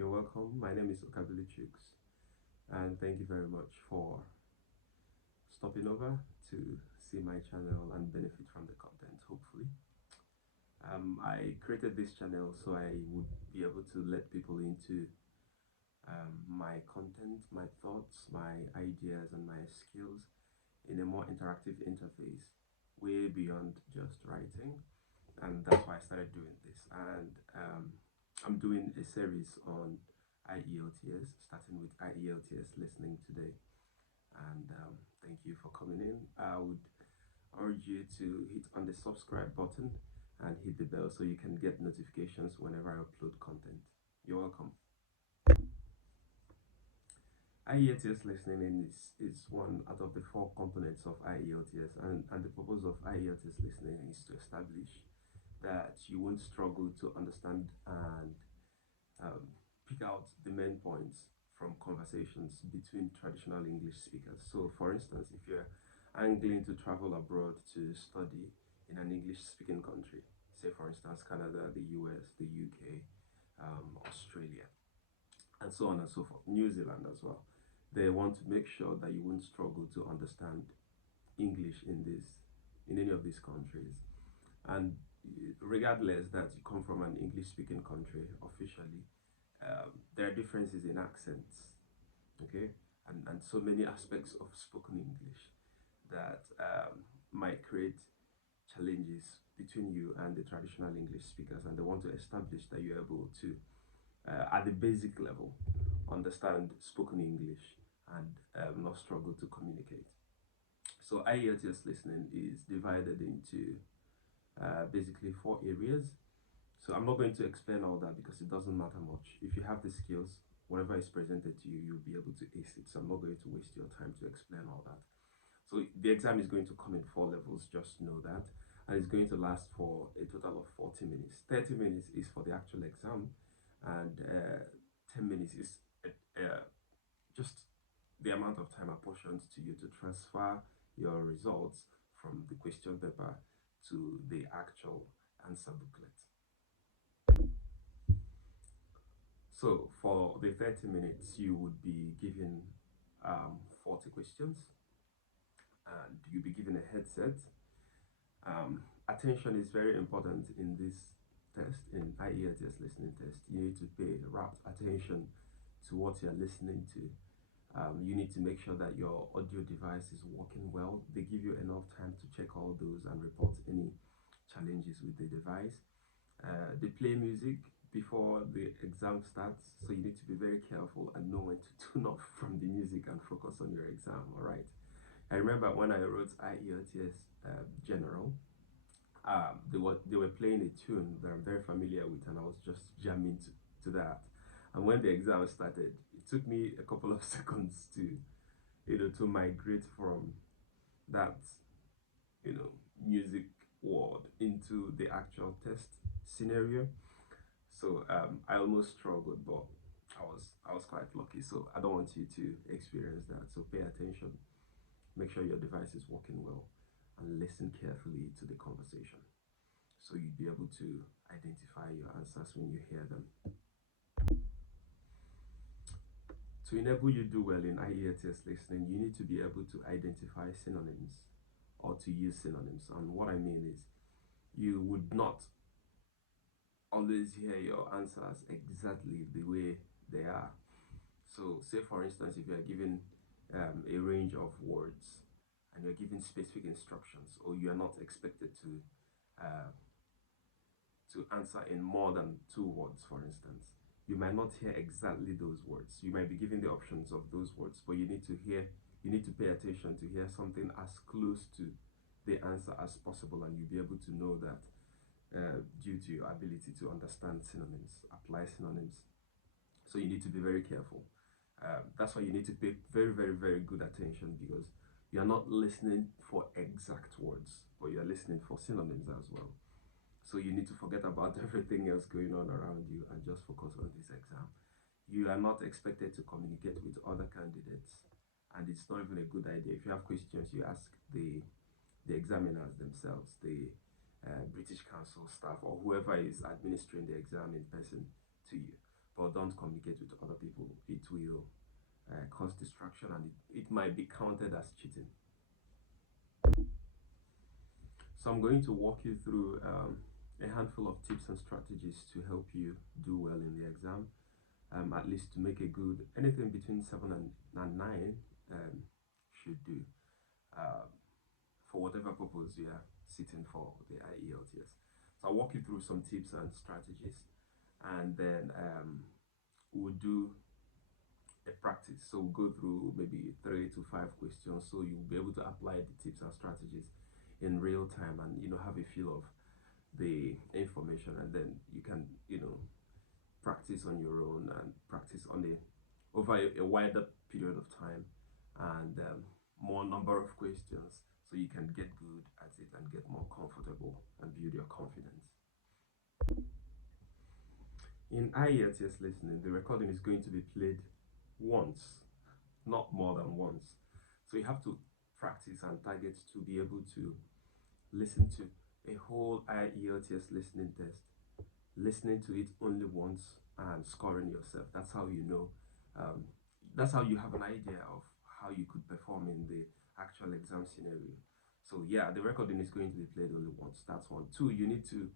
You're welcome. My name is Okabili Chooks, and thank you very much for stopping over to see my channel and benefit from the content, hopefully. I created this channel so I would be able to let people into my content, my thoughts, my ideas, and my skills in a more interactive interface, way beyond just writing. And that's why I started doing this. And I'm doing a series on Ielts, starting with Ielts listening today. And thank you for coming in. I would urge you to hit on the subscribe button and hit the bell so you can get notifications whenever I upload content. You're welcome. Ielts listening is one out of the four components of Ielts, and the purpose of Ielts listening is to establish that you won't struggle to understand and um, pick out the main points from conversations between traditional English speakers. So, for instance, if you're angling to travel abroad to study in an English speaking country, say, for instance, Canada, the US, the UK, Australia, and so on and so forth, New Zealand as well, they want to make sure that you won't struggle to understand English in any of these countries. And regardless that you come from an English speaking country officially, there are differences in accents, okay, and so many aspects of spoken English that might create challenges between you and the traditional English speakers, and they want to establish that you're able to, at the basic level, understand spoken English and not struggle to communicate. So IELTS listening is divided into basically four areas. So I'm not going to explain all that because it doesn't matter much. If you have the skills, whatever is presented to you, you'll be able to ace it. So I'm not going to waste your time to explain all that. So the exam is going to come in four levels, just know that. And it's going to last for a total of 40 minutes. 30 minutes is for the actual exam, and 10 minutes is just the amount of time apportioned to you to transfer your results from the question paper to the actual answer booklet. So for the 30 minutes, you would be given 40 questions, and you'll be given a headset. Attention is very important in this test, in IELTS listening test. You need to pay rapt attention to what you're listening to. You need to make sure that your audio device is working well. They give you enough time to check all those and report any challenges with the device. They play music before the exam starts, so you need to be very careful and know when to tune off from the music and focus on your exam. All right. I remember when I wrote IELTS General, they were playing a tune that I'm very familiar with, and I was just jamming to that. And when the exam started, it took me a couple of seconds to migrate from that music world into the actual test scenario. So I almost struggled, but I was quite lucky. So I don't want you to experience that. So pay attention, make sure your device is working well, and listen carefully to the conversation, so you'd be able to identify your answers when you hear them. To enable you do well in IELTS listening, you need to be able to identify synonyms or to use synonyms. And what I mean is, you would not always hear your answers exactly the way they are. So say for instance, if you are given a range of words and you're given specific instructions, or you are not expected to answer in more than two words, for instance, you might not hear exactly those words. You might be given the options of those words, but you need to pay attention to hear something as close to the answer as possible, and you'll be able to know that due to your ability to understand synonyms, apply synonyms. So you need to be very careful. That's why you need to pay very, very, very good attention, because you're not listening for exact words, but you're listening for synonyms as well. So you need to forget about everything else going on around you and just focus on this exam. You are not expected to communicate with other candidates, and it's not even a good idea. If you have questions, you ask the examiners themselves, the British Council staff, or whoever is administering the exam in person to you. but don't communicate with other people. It will cause distraction, and it might be counted as cheating. So I'm going to walk you through a handful of tips and strategies to help you do well in the exam. At least to make a good, anything between 7 and 9 should do, uh, for whatever purpose you are sitting for the IELTS. So I'll walk you through some tips and strategies, and then we'll do a practice. So we'll go through maybe 3 to 5 questions, so you'll be able to apply the tips and strategies in real time, and have a feel of the information, and then you can practice on your own and practice on over a wider period of time, and more number of questions, so you can get good at it and get more comfortable and build your confidence. In IELTS listening, the recording is going to be played once, not more than once. So you have to practice and target to be able to listen to a whole IELTS listening test, listening to it only once and scoring yourself. That's how you know. That's how you have an idea of how you could perform in the actual exam scenario. So yeah, the recording is going to be played only once. That's one. Two, you need to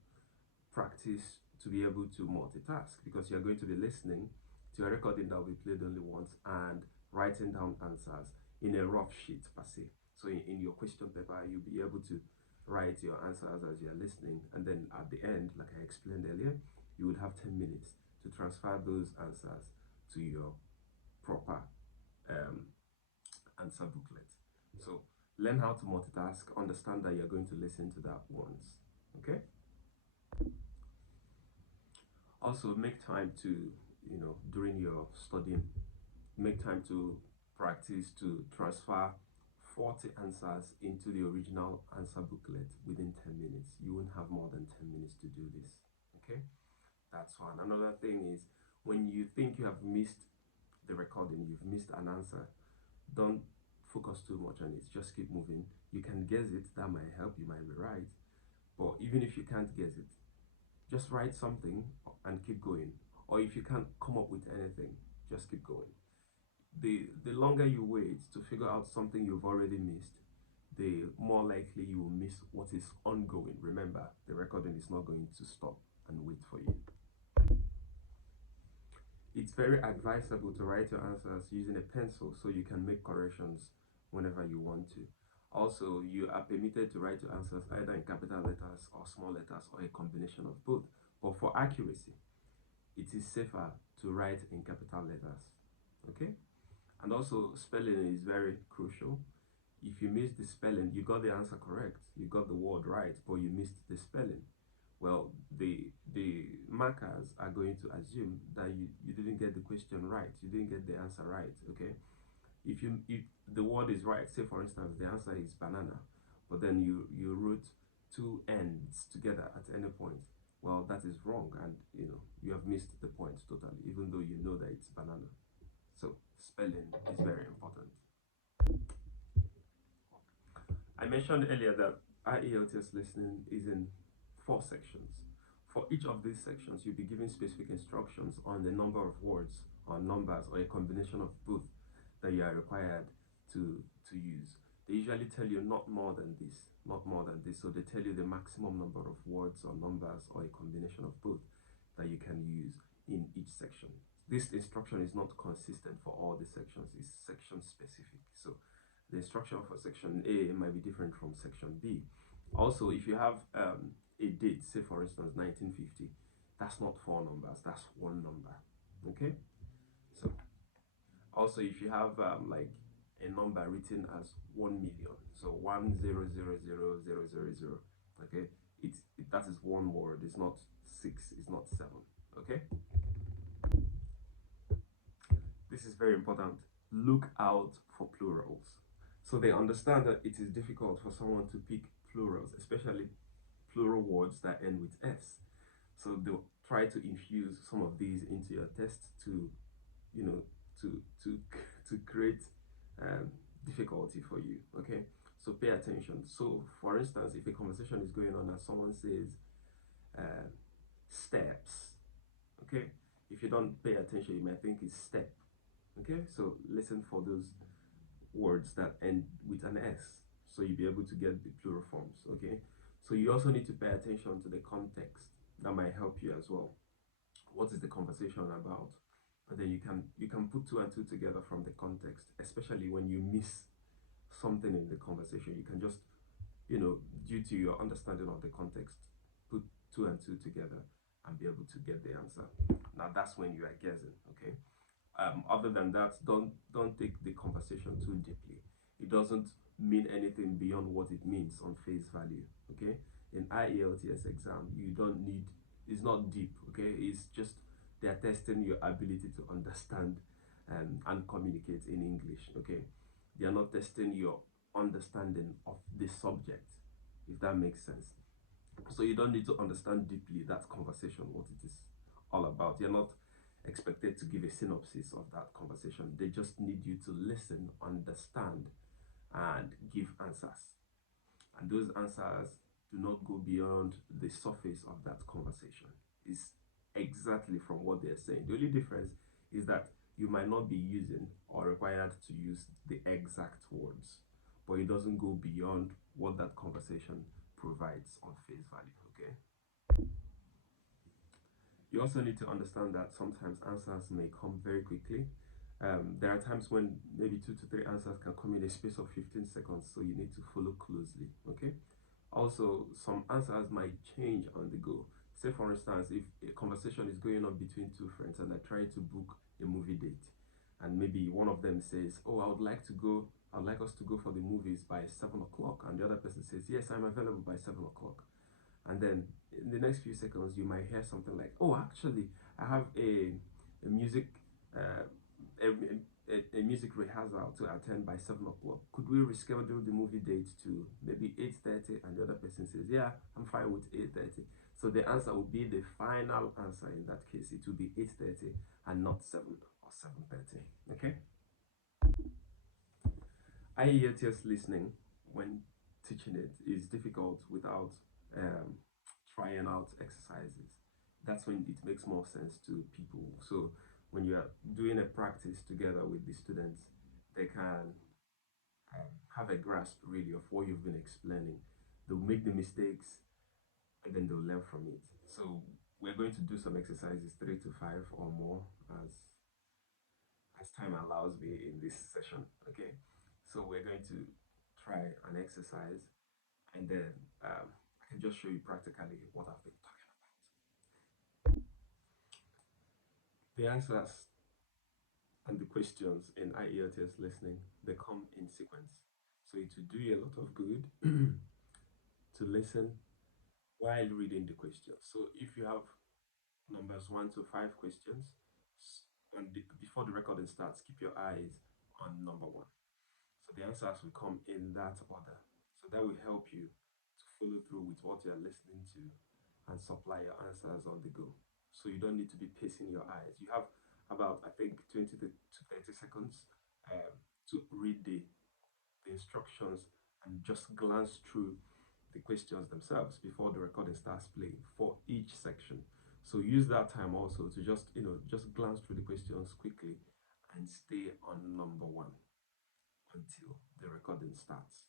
practice to be able to multitask, because you're going to be listening to a recording that will be played only once and writing down answers in a rough sheet per se. So in your question paper, you'll be able to write your answers as you're listening, and then at the end, like I explained earlier, you would have 10 minutes to transfer those answers to your proper answer booklet. So learn how to multitask, understand that you're going to listen to that once. Okay, also make time to, during your studying, make time to practice to transfer 40 answers into the original answer booklet within 10 minutes. You won't have more than 10 minutes to do this. Okay, that's one. Another thing is, when you think you have missed the recording, you've missed an answer, don't focus too much on it. Just keep moving. You can guess it, that might help, you might be right. But even if you can't guess it, just write something and keep going. Or if you can't come up with anything, just keep going. The longer you wait to figure out something you've already missed, the more likely you will miss what is ongoing. Remember, the recording is not going to stop and wait for you. It's very advisable to write your answers using a pencil, so you can make corrections whenever you want to. Also, you are permitted to write your answers either in capital letters or small letters, or a combination of both. But for accuracy, it is safer to write in capital letters. Okay? And also, spelling is very crucial. If you miss the spelling, you got the answer correct, you got the word right, but you missed the spelling, well, the markers are going to assume that you didn't get the question right, you didn't get the answer right. Okay, if the word is right, say for instance the answer is banana, but then you wrote two ends together at any point, well, that is wrong, and you have missed the point totally, even though you know that it's banana. So spelling is very important. I mentioned earlier that IELTS listening is in 4 sections. For each of these sections, you'll be given specific instructions on the number of words or numbers, or a combination of both, that you are required to use. They usually tell you not more than this, not more than this. So they tell you the maximum number of words or numbers, or a combination of both, that you can use in each section. This instruction is not consistent for all the sections, it's section specific. So the instruction for section A might be different from section B. Also, if you have a date, say for instance 1950, that's not 4 numbers, that's 1 number. Okay, so also if you have like a number written as 1 million, so 1000000, okay, that is 1 word, it's not 6, it's not 7. Okay, this is very important. Look out for plurals. So they understand that it is difficult for someone to pick plurals, especially plural words that end with S. So they'll try to infuse some of these into your test to, to create difficulty for you. Okay, so pay attention. So for instance, if a conversation is going on and someone says steps, okay, If you don't pay attention, you might think it's step. Okay, so listen for those words that end with an S, so you'll be able to get the plural forms. Okay, so you also need to pay attention to the context. That might help you as well. What is the conversation about? And then you can put two and two together from the context, especially when you miss something in the conversation. You can just, due to your understanding of the context, put two and two together and be able to get the answer. Now that's when you are guessing. Okay. Other than that, don't take the conversation too deeply. It doesn't mean anything beyond what it means on face value. Okay. In IELTS exam, you don't need. It's not deep. Okay. It's just they are testing your ability to understand and communicate in English. Okay. They are not testing your understanding of the subject, if that makes sense. So you don't need to understand deeply that conversation, what it is all about. You're not expected to give a synopsis of that conversation. They just need you to listen, understand, and give answers. And those answers do not go beyond the surface of that conversation. It's exactly from what they're saying. The only difference is that you might not be using or required to use the exact words, but it doesn't go beyond what that conversation provides on face value. Okay. You also need to understand that sometimes answers may come very quickly. There are times when maybe two to three answers can come in a space of 15 seconds, so you need to follow closely. Okay. Also, some answers might change on the go. Say, for instance, if a conversation is going on between two friends and they're trying to book a movie date, and maybe one of them says, "Oh, I would like us to go for the movies by 7 o'clock," and the other person says, "Yes, I'm available by 7 o'clock." And then in the next few seconds, you might hear something like, "Oh, actually, I have a music uh, a music rehearsal to attend by 7 o'clock. Could we reschedule the movie date to maybe 8:30?" And the other person says, "Yeah, I'm fine with 8:30." So the answer would be the final answer in that case. It would be 8:30 and not 7 or 7:30. Okay. IELTS listening, when teaching it, is difficult without um, trying out exercises. That's when it makes more sense to people. So when you are doing a practice together with the students, they can have a grasp really of what you've been explaining. They'll make the mistakes and then they'll learn from it. So we're going to do some exercises, three to five or more, as time allows me in this session. Okay, so we're going to try an exercise, and then I can just show you practically what I've been talking about. The answers and the questions in IELTS listening, they come in sequence. So it will do you a lot of good to listen while reading the questions. So if you have numbers one to five questions, before the recording starts, keep your eyes on number one. So the answers will come in that order. So that will help you to follow through with what you're listening to and supply your answers on the go. So you don't need to be pacing your eyes. You have about, I think, 20 to 30 seconds to read the instructions and just glance through the questions themselves before the recording starts playing for each section. So use that time also to just glance through the questions quickly and stay on number one until the recording starts.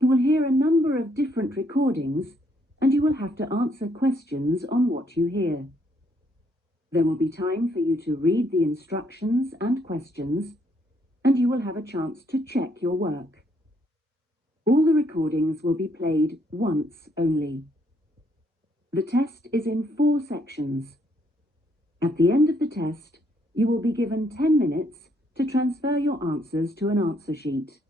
You will hear a number of different recordings, and you will have to answer questions on what you hear. There will be time for you to read the instructions and questions, and you will have a chance to check your work. All the recordings will be played once only. The test is in 4 sections. At the end of the test, you will be given 10 minutes to transfer your answers to an answer sheet.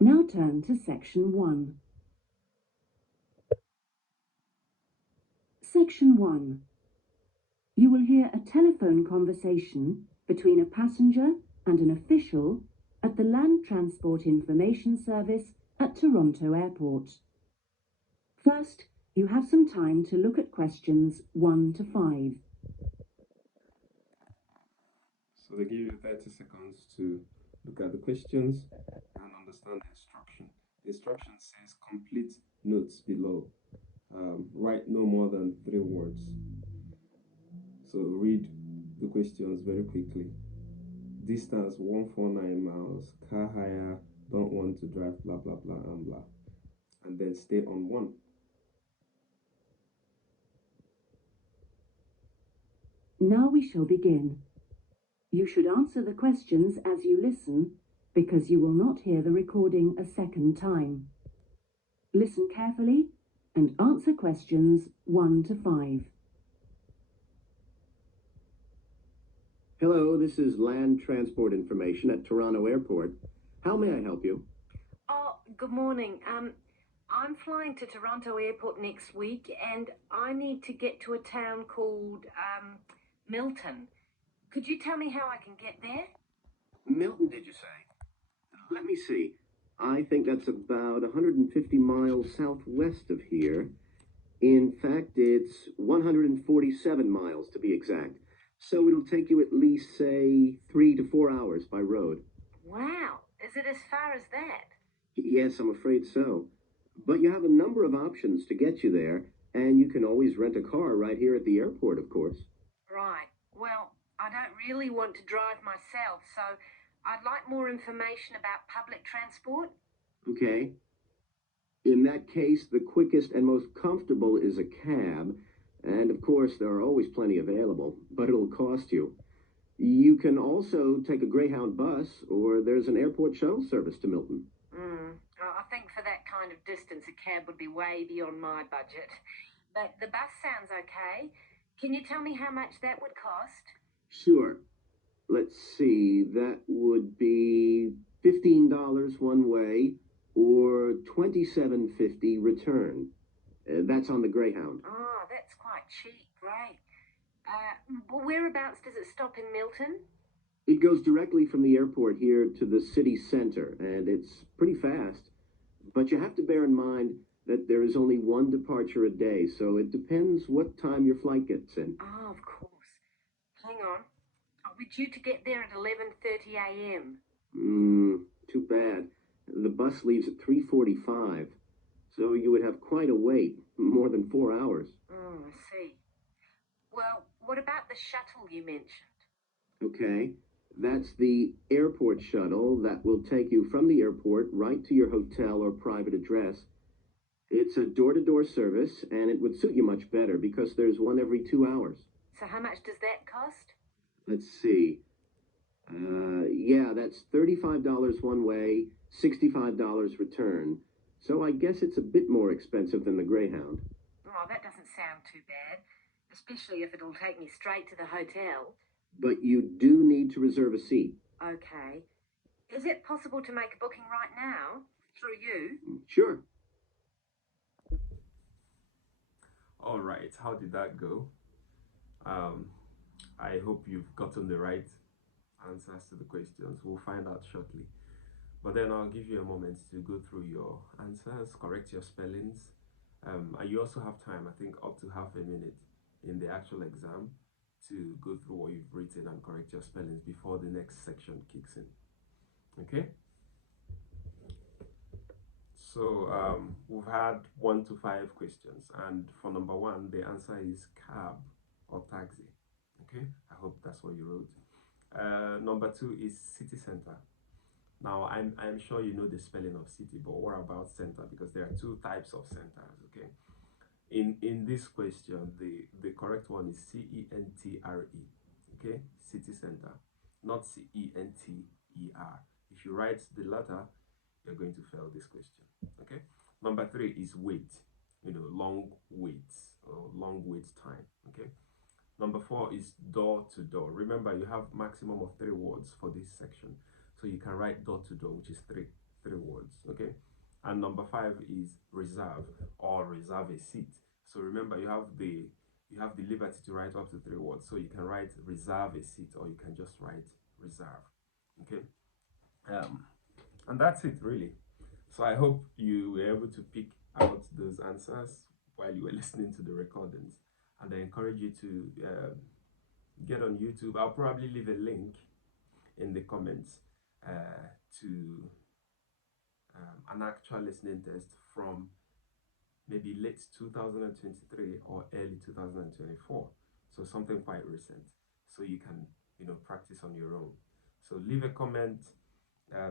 Now turn to section 1. Section 1. You will hear a telephone conversation between a passenger and an official at the Land Transport Information Service at Toronto Airport. First, you have some time to look at questions 1 to 5. So they give you 30 seconds to look at the questions and understand the instruction. The instruction says complete notes below. Write no more than 3 words. So read the questions very quickly. Distance 149 miles. Car hire. Don't want to drive. Blah blah blah and blah. And then stay on one. Now we shall begin. You should answer the questions as you listen, because you will not hear the recording a second time. Listen carefully and answer questions 1 to 5. Hello, this is Land Transport Information at Toronto Airport. How may I help you? Oh, good morning. I'm flying to Toronto Airport next week, and I need to get to a town called Milton. Could you tell me how I can get there? Milton, did you say? Let me see. I think that's about 150 miles southwest of here. In fact, it's 147 miles to be exact. So it'll take you at least, say, 3 to 4 hours by road. Wow, is it as far as that? Yes, I'm afraid so. But you have a number of options to get you there, and you can always rent a car right here at the airport, of course. Right. Well, I don't really want to drive myself, so I'd like more information about public transport. Okay. In that case, the quickest and most comfortable is a cab, and of course, there are always plenty available, but it'll cost you. You can also take a Greyhound bus, or there's an airport shuttle service to Milton. I think for that kind of distance, a cab would be way beyond my budget. But the bus sounds okay. Can you tell me how much that would cost? Sure. Let's see, that would be $15 one way, or $27.50 return. That's on the Greyhound. Oh, that's quite cheap. Great. Whereabouts does it stop in Milton? It goes directly from the airport here to the city center, and it's pretty fast. But you have to bear in mind that there is only one departure a day, so it depends what time your flight gets in. Oh, of course. Hang on. I'll be due to get there at 11:30 a.m. Too bad. The bus leaves at 3:45, so you would have quite a wait, more than 4 hours. Oh, I see. Well, what about the shuttle you mentioned? Okay, that's the airport shuttle that will take you from the airport right to your hotel or private address. It's a door-to-door service, and it would suit you much better because there's one every 2 hours. So how much does that cost? Let's see. Yeah, that's $35 one way, $65 return. So I guess it's a bit more expensive than the Greyhound. Oh, that doesn't sound too bad, especially if it'll take me straight to the hotel. But you do need to reserve a seat. Okay. Is it possible to make a booking right now? Through you? Sure. All right, how did that go? I hope you've gotten the right answers to the questions. We'll find out shortly. But then I'll give you a moment to go through your answers, correct your spellings. And you also have time, I think, up to half a minute in the actual exam to go through what you've written and correct your spellings before the next section kicks in. Okay? So we've had 1 to 5 questions, and for number 1, the answer is cab or taxi. Okay, I hope that's what you wrote. Number 2 is city center. Now I'm sure you know the spelling of city, but what about center? Because there are 2 types of centers. Okay, in this question, the correct one is CENTRE. Okay, city center, not CENTER. If you write the latter, you're going to fail this question. Okay, number 3 is wait, long waits or long wait time. Okay, number 4 is door to door. Remember, you have maximum of 3 words for this section, so you can write door to door, which is three words. Okay, and number 5 is reserve or reserve a seat. So remember, you have the liberty to write up to 3 words, so you can write reserve a seat or you can just write reserve. Okay, and that's it really. So I hope you were able to pick out those answers while you were listening to the recordings, and I encourage you to get on YouTube. I'll probably leave a link in the comments to an actual listening test from maybe late 2023 or early 2024. So something quite recent. So you can, practice on your own. So leave a comment.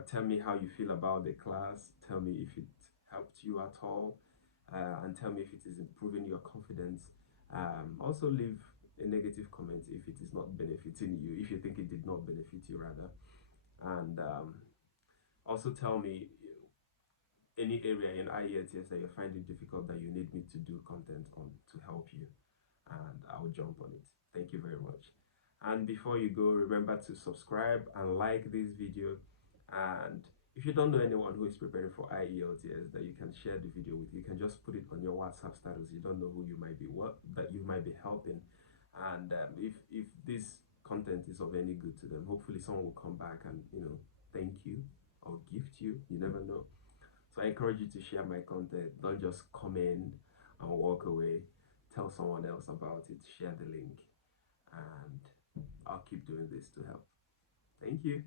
Tell me how you feel about the class. Tell me if it helped you at all. And tell me if it is improving your confidence. Also leave a negative comment if it is not benefiting you, if you think it did not benefit you rather. And also tell me any area in IELTS that you're finding difficult that you need me to do content on to help you, and I'll jump on it. Thank you very much. And before you go, remember to subscribe and like this video. And if you don't know anyone who is preparing for IELTS that you can share the video with, you can just put it on your WhatsApp status. You don't know who you might be that you might be helping. And if this content is of any good to them, hopefully someone will come back and thank you or gift you. You never know. So I encourage you to share my content. Don't just come in and walk away. Tell someone else about it. Share the link. And I'll keep doing this to help. Thank you.